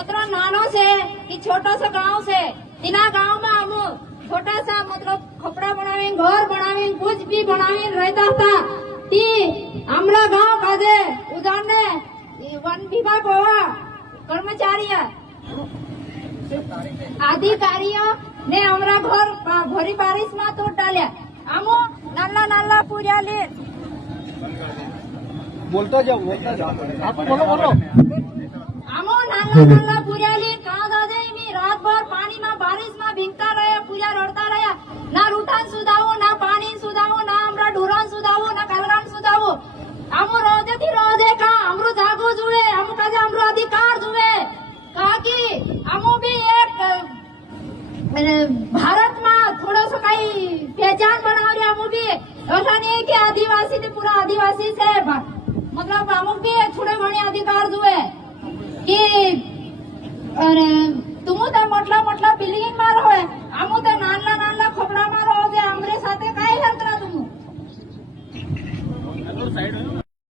उतना नानो से कि छोटा सा गांव से इना गांव में हम छोटा सा मतलब कपड़ा बनावे घर बनावे कुछ भी बनावे रहता था ती हमरा गांव काजे उदाने वन विभाग होवा कर्मचारी अधिकारी ने हमरा घर भरी बारिश में तोड़ डाल्या आमो नाला नाला पूजाले बोलता जाओ आप बोलो बोलो आमो नाला नाला पूजाले कहाँ दादे मी रात भर पानी में बारिश में भींगता रहे पूजा रड़ता रहा ना रूटान सुधावो ना पानी सुधावो ना हमरा ढोरान सुधावो ना कलरान सुधावो आमो रोजे थी रोजे का हमरो जागो जुए हमो काजे हमरो अधिकार जुए कहा कि हमो भी एक भारत में थोड़ा सा कई पहचान बना रहे हमो भी ऐसा नहीं है कि आदिवासी ने पूरा आदिवासी से मतलब हमो भी थोड़े घणे अधिकार जुए कि अरे तुम तो मोटला बिल्डिंग में रहो हमो तो नाना नाना खोपड़ा में रहो हमरे साथे काई हरकरा तुम